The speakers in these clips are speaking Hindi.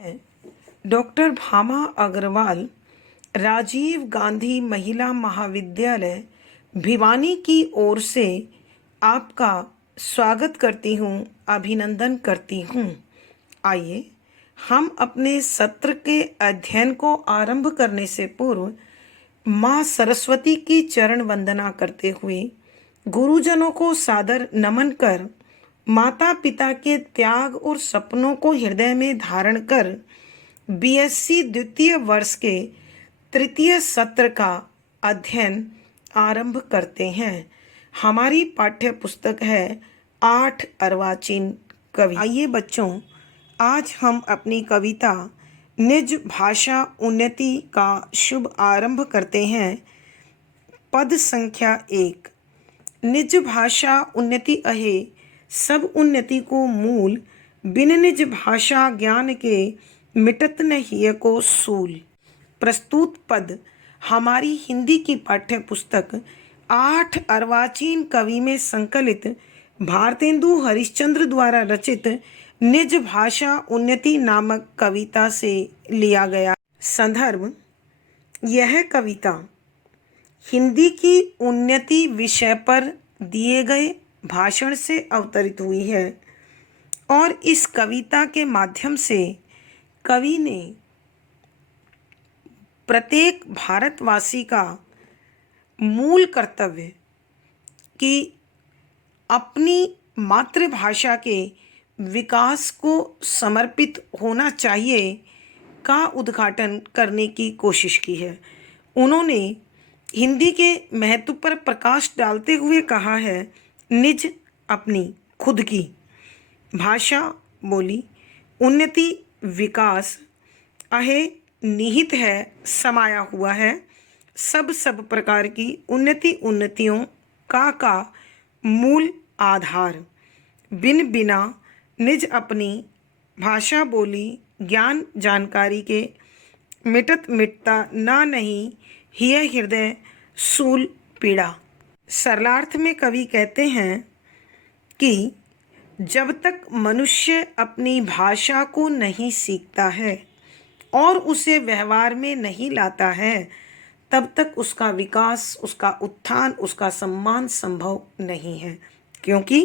डॉक्टर भामा अग्रवाल, राजीव गांधी महिला महाविद्यालय भिवानी की ओर से आपका स्वागत करती हूँ, अभिनंदन करती हूँ। आइए हम अपने सत्र के अध्ययन को आरंभ करने से पूर्व माँ सरस्वती की चरण वंदना करते हुए गुरुजनों को सादर नमन कर माता पिता के त्याग और सपनों को हृदय में धारण कर बीएससी द्वितीय वर्ष के तृतीय सत्र का अध्ययन आरंभ करते हैं। हमारी पाठ्य पुस्तक है 8 अर्वाचीन कवि। आइए बच्चों, आज हम अपनी कविता निज भाषा उन्नति का शुभ आरंभ करते हैं। पद संख्या 1। निज भाषा उन्नति अहे, सब उन्नति को मूल, बिन निज भाषा ज्ञान के मिटत न हिय को सूल। प्रस्तुत पद हमारी हिंदी की पाठ्य पुस्तक 8 अर्वाचीन कवि में संकलित भारतेंदु हरिश्चंद्र द्वारा रचित निज भाषा उन्नति नामक कविता से लिया गया। संदर्भ: यह कविता हिंदी की उन्नति विषय पर दिए गए भाषण से अवतरित हुई है और इस कविता के माध्यम से कवि ने प्रत्येक भारतवासी का मूल कर्तव्य कि अपनी मातृभाषा के विकास को समर्पित होना चाहिए का उद्घाटन करने की कोशिश की है। उन्होंने हिंदी के महत्व पर प्रकाश डालते हुए कहा है, निज अपनी खुद की भाषा बोली, उन्नति विकास अहे निहित है, समाया हुआ है, सब प्रकार की उन्नतियों का मूल आधार, बिन बिना निज अपनी भाषा बोली ज्ञान जानकारी के मिटता ना नहीं हिय हृदय सूल पीड़ा। सरलार्थ में कवि कहते हैं कि जब तक मनुष्य अपनी भाषा को नहीं सीखता है और उसे व्यवहार में नहीं लाता है, तब तक उसका विकास, उसका उत्थान, उसका सम्मान संभव नहीं है। क्योंकि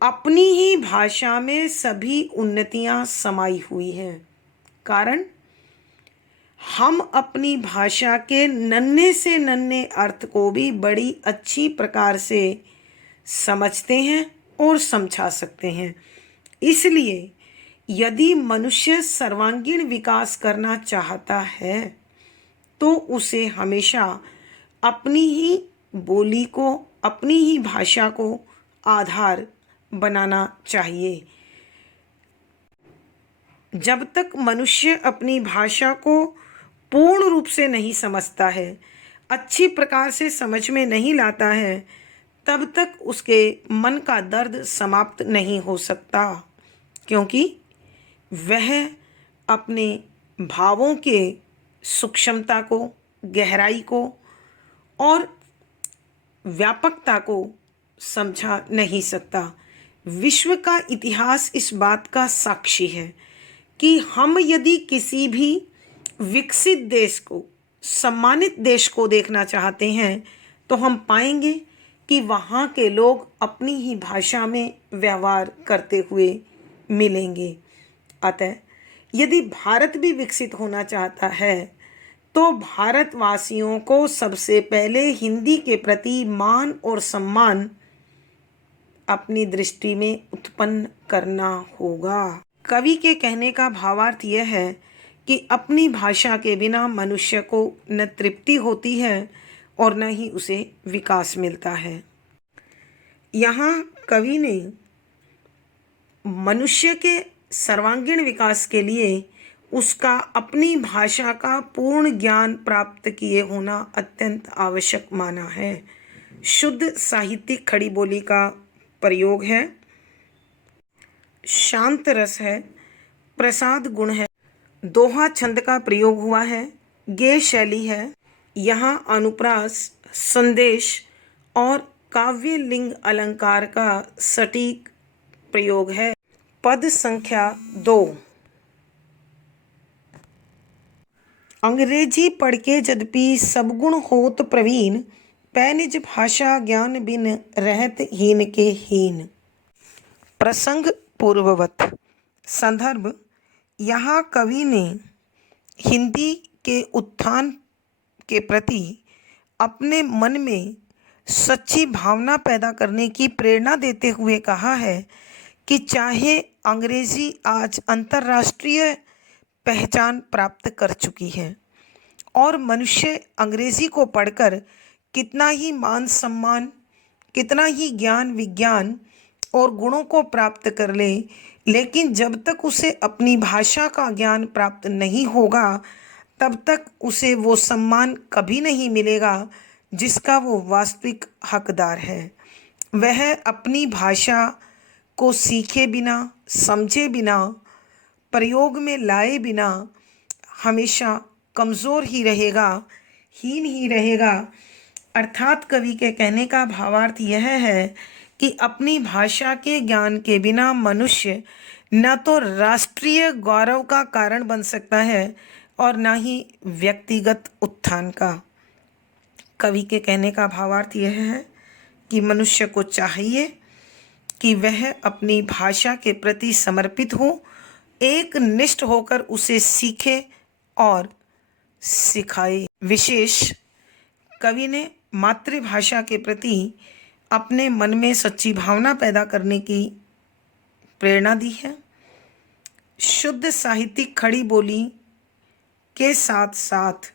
अपनी ही भाषा में सभी उन्नतियां समाई हुई हैं। कारण हम अपनी भाषा के नन्हे से नन्हे अर्थ को भी बड़ी अच्छी प्रकार से समझते हैं और समझा सकते हैं। इसलिए यदि मनुष्य सर्वांगीण विकास करना चाहता है तो उसे हमेशा अपनी ही बोली को, अपनी ही भाषा को आधार बनाना चाहिए। जब तक मनुष्य अपनी भाषा को पूर्ण रूप से नहीं समझता है, अच्छी प्रकार से समझ में नहीं लाता है, तब तक उसके मन का दर्द समाप्त नहीं हो सकता। क्योंकि वह अपने भावों के सूक्ष्मता को, गहराई को और व्यापकता को समझा नहीं सकता। विश्व का इतिहास इस बात का साक्षी है कि हम यदि किसी भी विकसित देश को, सम्मानित देश को देखना चाहते हैं तो हम पाएंगे कि वहाँ के लोग अपनी ही भाषा में व्यवहार करते हुए मिलेंगे। अतः यदि भारत भी विकसित होना चाहता है तो भारतवासियों को सबसे पहले हिंदी के प्रति मान और सम्मान अपनी दृष्टि में उत्पन्न करना होगा। कवि के कहने का भावार्थ यह है कि अपनी भाषा के बिना मनुष्य को न तृप्ति होती है और न ही उसे विकास मिलता है। यहाँ कवि ने मनुष्य के सर्वांगीण विकास के लिए उसका अपनी भाषा का पूर्ण ज्ञान प्राप्त किए होना अत्यंत आवश्यक माना है। शुद्ध साहित्यिक खड़ी बोली का प्रयोग है, शांत रस है, प्रसाद गुण है, दोहा छंद का प्रयोग हुआ है, गेय शैली है। यहाँ अनुप्रास, संदेश और काव्य लिंग अलंकार का सटीक प्रयोग है। पद संख्या 2। अंग्रेजी पढ़ के यद्यपि सब गुण होत प्रवीण, पै निज भाषा ज्ञान बिन रहत हीन के हीन। प्रसंग पूर्ववत। संदर्भ: यहाँ कवि ने हिंदी के उत्थान के प्रति अपने मन में सच्ची भावना पैदा करने की प्रेरणा देते हुए कहा है कि चाहे अंग्रेजी आज अंतर्राष्ट्रीय पहचान प्राप्त कर चुकी है और मनुष्य अंग्रेजी को पढ़कर कितना ही मान सम्मान, कितना ही ज्ञान विज्ञान और गुणों को प्राप्त कर ले, लेकिन जब तक उसे अपनी भाषा का ज्ञान प्राप्त नहीं होगा तब तक उसे वो सम्मान कभी नहीं मिलेगा जिसका वो वास्तविक हकदार है। वह अपनी भाषा को सीखे बिना, समझे बिना, प्रयोग में लाए बिना हमेशा कमज़ोर ही रहेगा, हीन ही रहेगा। अर्थात कवि के कहने का भावार्थ यह है कि अपनी भाषा के ज्ञान के बिना मनुष्य न तो राष्ट्रीय गौरव का कारण बन सकता है और न ही व्यक्तिगत उत्थान का। कवि के कहने का भावार्थ यह है कि मनुष्य को चाहिए कि वह अपनी भाषा के प्रति समर्पित हो, एक निष्ठ होकर उसे सीखे और सिखाए। विशेष कवि ने मातृभाषा के प्रति अपने मन में सच्ची भावना पैदा करने की प्रेरणा दी है। शुद्ध साहित्यिक खड़ी बोली के साथ साथ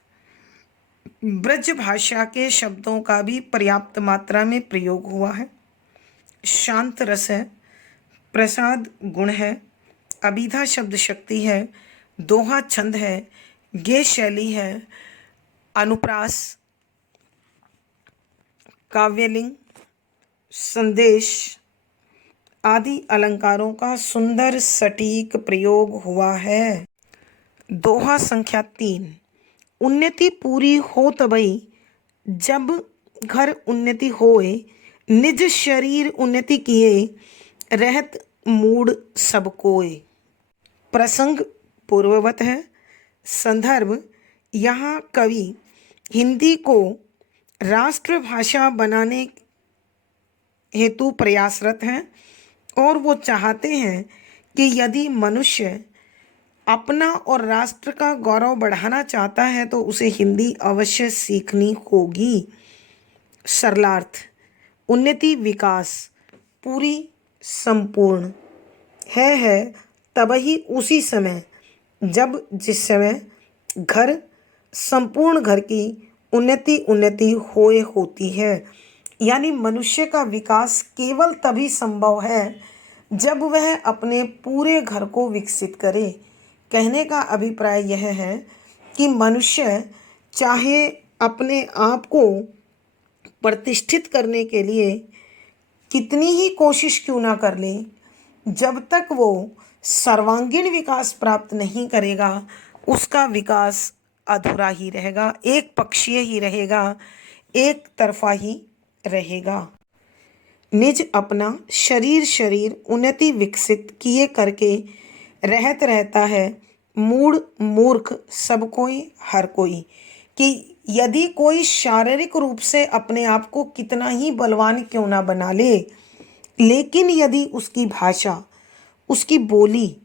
ब्रज भाषा के शब्दों का भी पर्याप्त मात्रा में प्रयोग हुआ है। शांत रस है, प्रसाद गुण है, अभिधा शब्द शक्ति है, दोहा छंद है, गेय शैली है, अनुप्रास, काव्यलिंग, संदेश आदि अलंकारों का सुंदर सटीक प्रयोग हुआ है। दोहा संख्या 3। उन्नति पूरी हो तबई, जब घर उन्नति होए, निज शरीर उन्नति किए, रहत मूड सब कोय। प्रसंग पूर्ववत है। संदर्भ: यहाँ कवि हिंदी को राष्ट्रभाषा बनाने हेतु प्रयासरत हैं और वो चाहते हैं कि यदि मनुष्य अपना और राष्ट्र का गौरव बढ़ाना चाहता है तो उसे हिंदी अवश्य सीखनी होगी। सरलार्थ: उन्नति विकास पूरी संपूर्ण है तब ही उसी समय जब जिस समय घर संपूर्ण घर की उन्नति होए होती है। यानी मनुष्य का विकास केवल तभी संभव है जब वह अपने पूरे घर को विकसित करे। कहने का अभिप्राय यह है कि मनुष्य चाहे अपने आप को प्रतिष्ठित करने के लिए कितनी ही कोशिश क्यों ना कर ले, जब तक वो सर्वांगीण विकास प्राप्त नहीं करेगा उसका विकास अधूरा ही रहेगा, एक पक्षीय ही रहेगा, एक तरफा ही रहेगा। निज अपना शरीर उन्नति विकसित किए करके रहता है, मूढ़ मूर्ख सब कोई हर कोई। कि यदि कोई शारीरिक रूप से अपने आप को कितना ही बलवान क्यों ना बना ले, लेकिन यदि उसकी भाषा, उसकी बोली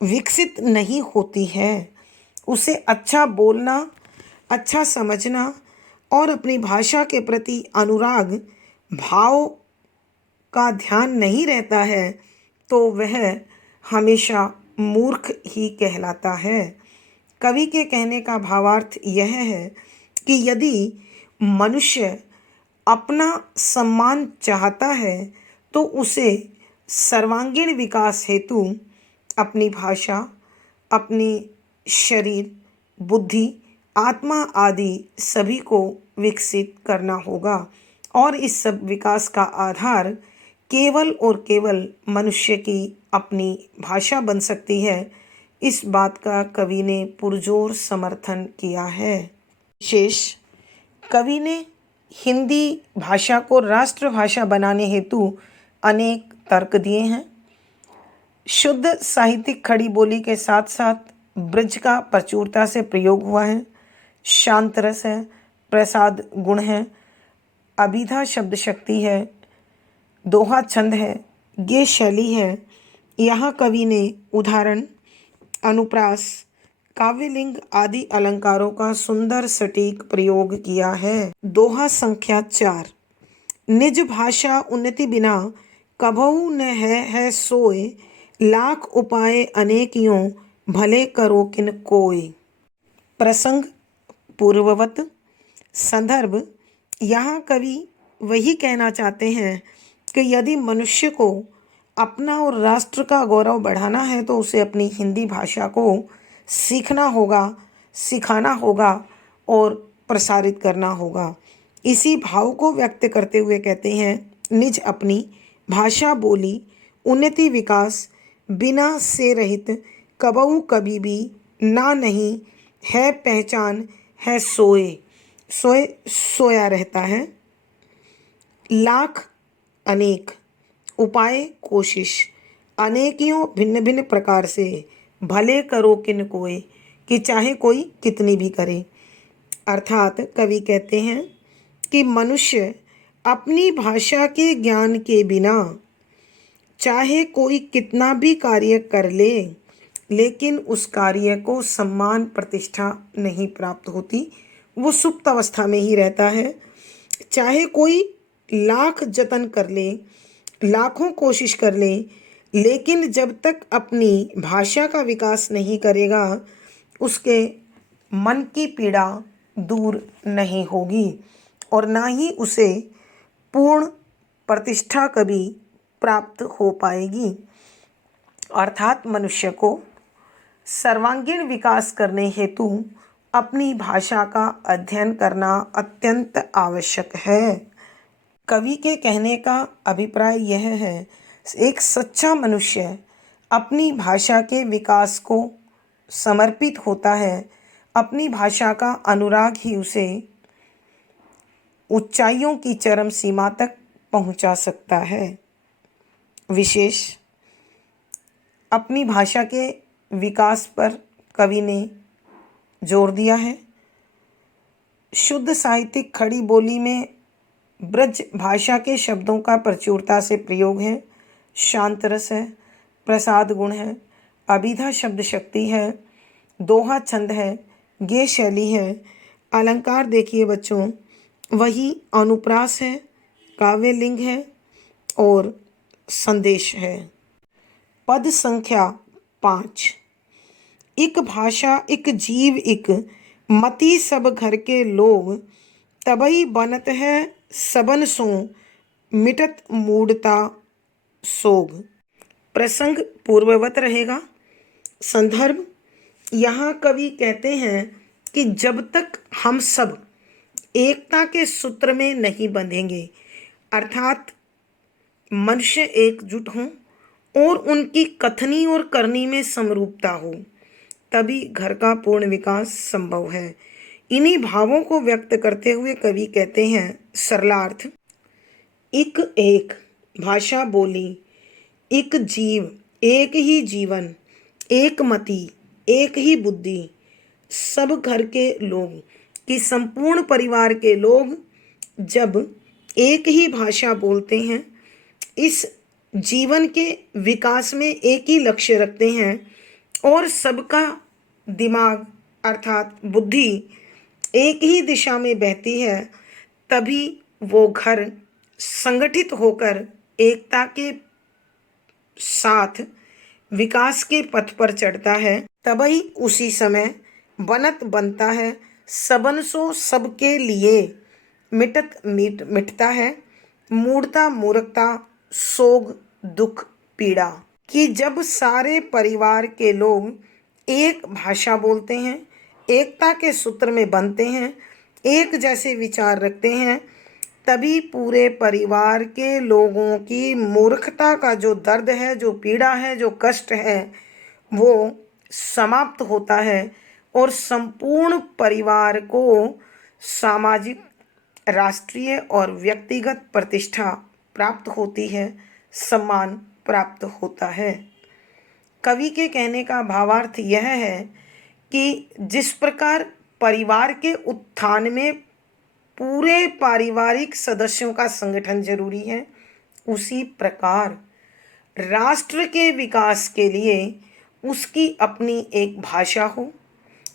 विकसित नहीं होती है, उसे अच्छा बोलना, अच्छा समझना और अपनी भाषा के प्रति अनुराग भाव का ध्यान नहीं रहता है तो वह हमेशा मूर्ख ही कहलाता है। कवि के कहने का भावार्थ यह है कि यदि मनुष्य अपना सम्मान चाहता है तो उसे सर्वांगीण विकास हेतु अपनी भाषा, अपनी शरीर, बुद्धि, आत्मा आदि सभी को विकसित करना होगा और इस सब विकास का आधार केवल और केवल मनुष्य की अपनी भाषा बन सकती है। इस बात का कवि ने पुरजोर समर्थन किया है। विशेष कवि ने हिंदी भाषा को राष्ट्रभाषा बनाने हेतु अनेक तर्क दिए हैं। शुद्ध साहित्यिक खड़ी बोली के साथ साथ ब्रज का प्रचुरता से प्रयोग हुआ है। शांत रस है, प्रसाद गुण है, अभिधा शब्द शक्ति है, दोहा छंद है, ये शैली है। यहाँ कवि ने उदाहरण, अनुप्रास, काव्यलिंग आदि अलंकारों का सुंदर सटीक प्रयोग किया है। दोहा संख्या 4। निज भाषा उन्नति बिना कभऊ न है सोए, लाख उपाय अनेक यों भले करो किन कोय। प्रसंग पूर्ववत। संदर्भ, यहाँ कवि वही कहना चाहते हैं कि यदि मनुष्य को अपना और राष्ट्र का गौरव बढ़ाना है तो उसे अपनी हिंदी भाषा को सीखना होगा, सिखाना होगा और प्रसारित करना होगा। इसी भाव को व्यक्त करते हुए कहते हैं, निज अपनी भाषा बोली उन्नति विकास बिना से रहित कबहू कभी भी ना नहीं है पहचान है सोए, सोए सोया रहता है। लाख अनेक, उपाय कोशिश, अनेकियों भिन्न भिन्न प्रकार से, भले करो किन कोय, कि चाहे कोई कितनी भी करे। अर्थात कवि कहते हैं कि मनुष्य अपनी भाषा के ज्ञान के बिना चाहे कोई कितना भी कार्य कर ले, लेकिन उस कार्य को सम्मान प्रतिष्ठा नहीं प्राप्त होती, वो सुप्त अवस्था में ही रहता है। चाहे कोई लाख जतन कर ले, लाखों कोशिश कर ले, लेकिन जब तक अपनी भाषा का विकास नहीं करेगा उसके मन की पीड़ा दूर नहीं होगी और ना ही उसे पूर्ण प्रतिष्ठा कभी प्राप्त हो पाएगी। अर्थात मनुष्य को सर्वांगीण विकास करने हेतु अपनी भाषा का अध्ययन करना अत्यंत आवश्यक है। कवि के कहने का अभिप्राय यह है, एक सच्चा मनुष्य अपनी भाषा के विकास को समर्पित होता है। अपनी भाषा का अनुराग ही उसे ऊंचाइयों की चरम सीमा तक पहुंचा सकता है। विशेष अपनी भाषा के विकास पर कवि ने जोर दिया है। शुद्ध साहित्यिक खड़ी बोली में ब्रज भाषा के शब्दों का प्रचुरता से प्रयोग है। शांत रस है, प्रसाद गुण है, अभिधा शब्द शक्ति है, दोहा छंद है, गे शैली है। अलंकार देखिए बच्चों, वही अनुप्रास है, काव्यलिंग है और संदेश है। पद संख्या 5। इक भाषा इक जीव इक मति सब घर के लोग, तबई बनत है सबन सो मिटत मूढ़ता सोग। प्रसंग पूर्ववत रहेगा। संदर्भ, यहाँ कवि कहते हैं कि जब तक हम सब एकता के सूत्र में नहीं बंधेंगे, अर्थात मनुष्य एकजुट हों और उनकी कथनी और करनी में समरूपता हो, तभी घर का पूर्ण विकास संभव है। इन्हीं भावों को व्यक्त करते हुए कवि कहते हैं, सरलार्थ, इक एक भाषा बोली, एक जीव एक ही जीवन, एक मति एक ही बुद्धि, सब घर के लोग कि संपूर्ण परिवार के लोग जब एक ही भाषा बोलते हैं, इस जीवन के विकास में एक ही लक्ष्य रखते हैं और सबका दिमाग अर्थात बुद्धि एक ही दिशा में बहती है, तभी वो घर संगठित होकर एकता के साथ विकास के पथ पर चढ़ता है। तभी उसी समय बनत बनता है, सबन सो सबके लिए, मिटत मिटता है, मूढ़ता मूर्खता, सोग दुख पीड़ा, कि जब सारे परिवार के लोग एक भाषा बोलते हैं, एकता के सूत्र में बंधते हैं, एक जैसे विचार रखते हैं, तभी पूरे परिवार के लोगों की मूर्खता का जो दर्द है, जो पीड़ा है, जो कष्ट है, वो समाप्त होता है और संपूर्ण परिवार को सामाजिक, राष्ट्रीय और व्यक्तिगत प्रतिष्ठा प्राप्त होती है, सम्मान प्राप्त होता है। कवि के कहने का भावार्थ यह है कि जिस प्रकार परिवार के उत्थान में पूरे पारिवारिक सदस्यों का संगठन जरूरी है, उसी प्रकार राष्ट्र के विकास के लिए उसकी अपनी एक भाषा हो,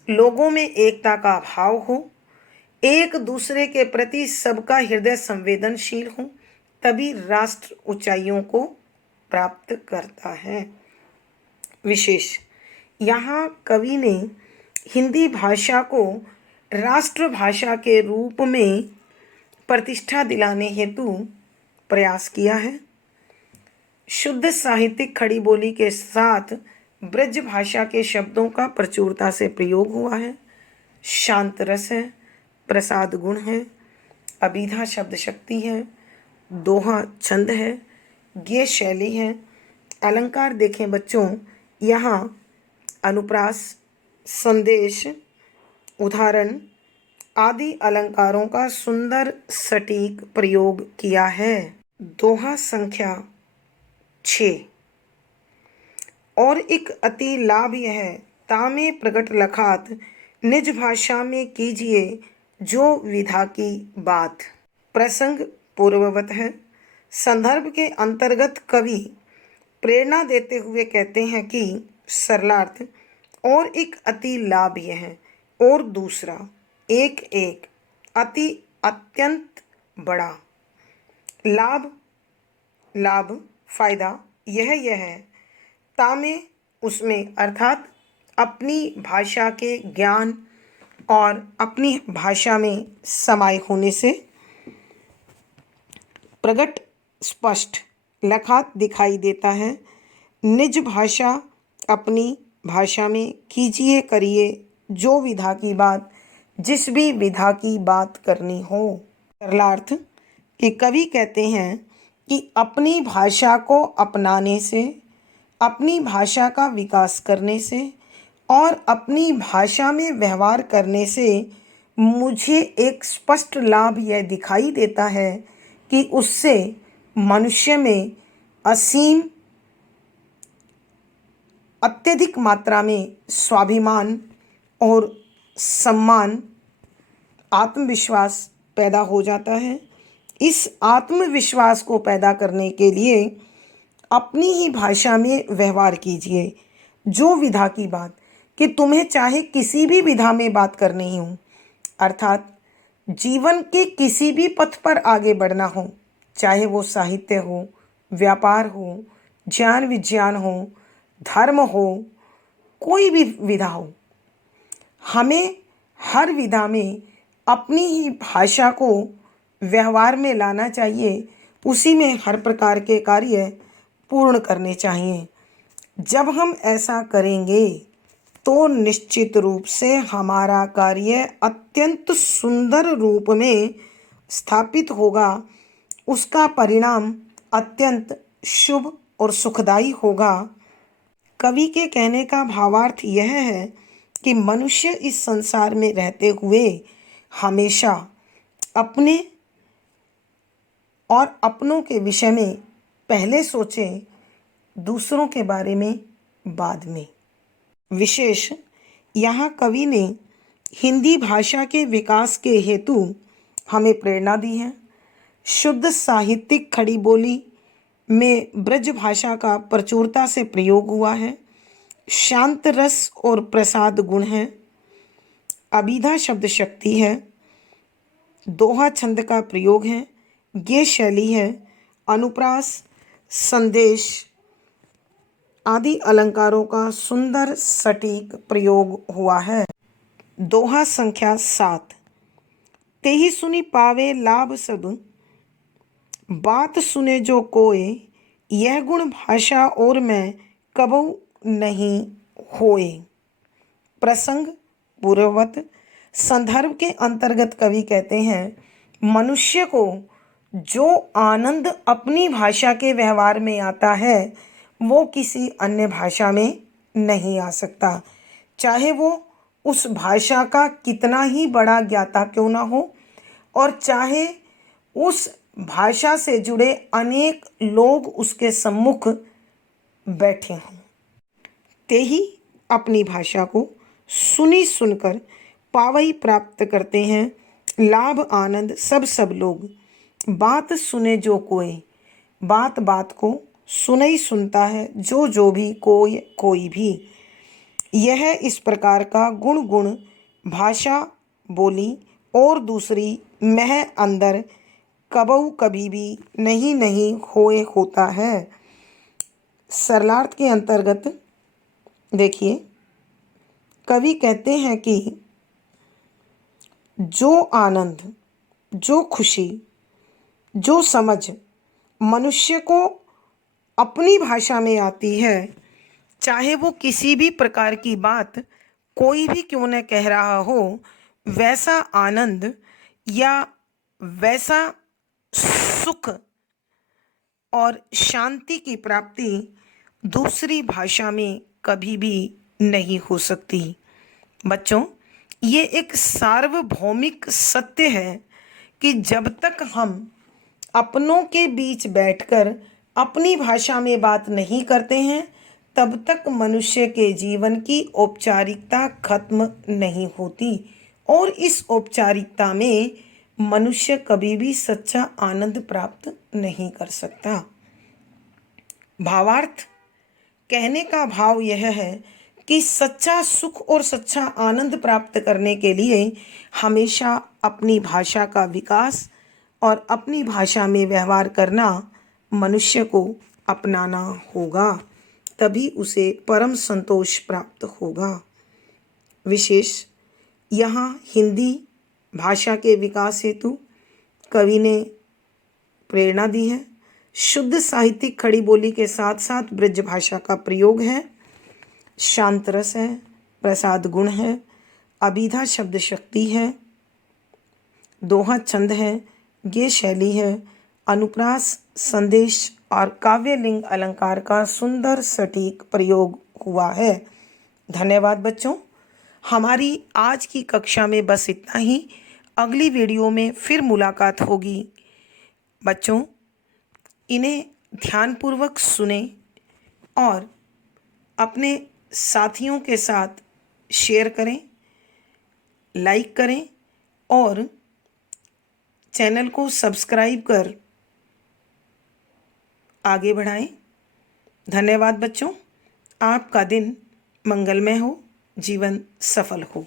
लोगों में एकता का भाव हो, एक दूसरे के प्रति सबका हृदय संवेदनशील हो, तभी राष्ट्र ऊंचाइयों को प्राप्त करता है। विशेष यहाँ कवि ने हिंदी भाषा को राष्ट्रभाषा के रूप में प्रतिष्ठा दिलाने हेतु प्रयास किया है। शुद्ध साहित्यिक खड़ी बोली के साथ ब्रज भाषा के शब्दों का प्रचुरता से प्रयोग हुआ है। शांत रस है, प्रसाद गुण है, अभिधा शब्द शक्ति है, दोहा छंद है, गेय शैली है। अलंकार देखें बच्चों, यहाँ अनुप्रास, संदेश, उदाहरण आदि अलंकारों का सुंदर सटीक प्रयोग किया है। दोहा संख्या 6। और एक अति लाभ यह तामे प्रगट लखात, निज भाषा में कीजिए जो विधा की बात। प्रसंग पूर्ववत है। संदर्भ के अंतर्गत कवि प्रेरणा देते हुए कहते हैं कि सरलार्थ और एक अति लाभ यह है, और दूसरा एक एक अति अत्यंत बड़ा लाभ, लाभ फायदा यह है, तामे उसमें अर्थात अपनी भाषा के ज्ञान और अपनी भाषा में समाये होने से, प्रगट स्पष्ट लखात दिखाई देता है, निज भाषा अपनी भाषा में कीजिए करिए जो विधा की बात, जिस भी विधा की बात करनी हो। सरलार्थ कि कवि कहते हैं कि अपनी भाषा को अपनाने से, अपनी भाषा का विकास करने से और अपनी भाषा में व्यवहार करने से मुझे एक स्पष्ट लाभ यह दिखाई देता है कि उससे मनुष्य में असीम अत्यधिक मात्रा में स्वाभिमान और सम्मान, आत्मविश्वास पैदा हो जाता है। इस आत्मविश्वास को पैदा करने के लिए अपनी ही भाषा में व्यवहार कीजिए जो विधा की बात, कि तुम्हें चाहे किसी भी विधा में बात करनी हो, अर्थात जीवन के किसी भी पथ पर आगे बढ़ना हो, चाहे वो साहित्य हो, व्यापार हो, ज्ञान विज्ञान हो, धर्म हो, कोई भी विधा हो, हमें हर विधा में अपनी ही भाषा को व्यवहार में लाना चाहिए, उसी में हर प्रकार के कार्य पूर्ण करने चाहिए। जब हम ऐसा करेंगे तो निश्चित रूप से हमारा कार्य अत्यंत सुंदर रूप में स्थापित होगा, उसका परिणाम अत्यंत शुभ और सुखदायी होगा। कवि के कहने का भावार्थ यह है कि मनुष्य इस संसार में रहते हुए हमेशा अपने और अपनों के विषय में पहले सोचें, दूसरों के बारे में बाद में। विशेष यहाँ कवि ने हिंदी भाषा के विकास के हेतु हमें प्रेरणा दी है। शुद्ध साहित्यिक खड़ी बोली में ब्रज भाषा का प्रचुरता से प्रयोग हुआ है। शांत रस और प्रसाद गुण है, अभिधा शब्द शक्ति है, दोहा छंद का प्रयोग है, गेय शैली है, अनुप्रास, संदेश आदि अलंकारों का सुंदर सटीक प्रयोग हुआ है। दोहा संख्या 7। तेहि सुनि पावे लाभ सब, बात सुने जो कोय, यह गुण भाषा और मैं कबहु नहीं होए। प्रसंग पूर्ववत। संदर्भ के अंतर्गत कवि कहते हैं, मनुष्य को जो आनंद अपनी भाषा के व्यवहार में आता है वो किसी अन्य भाषा में नहीं आ सकता, चाहे वो उस भाषा का कितना ही बड़ा ज्ञाता क्यों ना हो और चाहे उस भाषा से जुड़े अनेक लोग उसके सम्मुख बैठे हों। ते ही अपनी भाषा को सुनी सुनकर पावई प्राप्त करते हैं। लाभ आनंद सब सब लोग, बात सुने जो कोई, बात बात को सुने ही सुनता है जो जो भी कोई कोई भी। यह इस प्रकार का गुण गुण भाषा बोली और दूसरी मह अंदर कबहू कभी भी नहीं नहीं होए होता है। सरलार्थ के अंतर्गत देखिए, कवि कहते हैं कि जो आनंद, जो खुशी, जो समझ मनुष्य को अपनी भाषा में आती है, चाहे वो किसी भी प्रकार की बात कोई भी क्यों न कह रहा हो, वैसा आनंद या वैसा सुख और शांति की प्राप्ति दूसरी भाषा में कभी भी नहीं हो सकती। बच्चों, ये एक सार्वभौमिक सत्य है कि जब तक हम अपनों के बीच बैठकर अपनी भाषा में बात नहीं करते हैं, तब तक मनुष्य के जीवन की औपचारिकता खत्म नहीं होती और इस औपचारिकता में मनुष्य कभी भी सच्चा आनंद प्राप्त नहीं कर सकता। भावार्थ, कहने का भाव यह है कि सच्चा सुख और सच्चा आनंद प्राप्त करने के लिए हमेशा अपनी भाषा का विकास और अपनी भाषा में व्यवहार करना मनुष्य को अपनाना होगा, तभी उसे परम संतोष प्राप्त होगा। विशेष यहाँ हिंदी भाषा के विकास हेतु कवि ने प्रेरणा दी है। शुद्ध साहित्यिक खड़ी बोली के साथ साथ ब्रज भाषा का प्रयोग है, शांत रस है, प्रसाद गुण है, अभिधा शब्द शक्ति है, दोहा छंद है, गे शैली है, अनुप्रास, संदेश और काव्यलिंग अलंकार का सुंदर सटीक प्रयोग हुआ है। धन्यवाद बच्चों। हमारी आज की कक्षा में बस इतना ही। अगली वीडियो में फिर मुलाकात होगी। बच्चों, इन्हें ध्यानपूर्वक सुने और अपने साथियों के साथ शेयर करें, लाइक करें और चैनल को सब्सक्राइब कर आगे बढ़ाएं। धन्यवाद बच्चों। आपका दिन मंगलमय हो, जीवन सफल हो।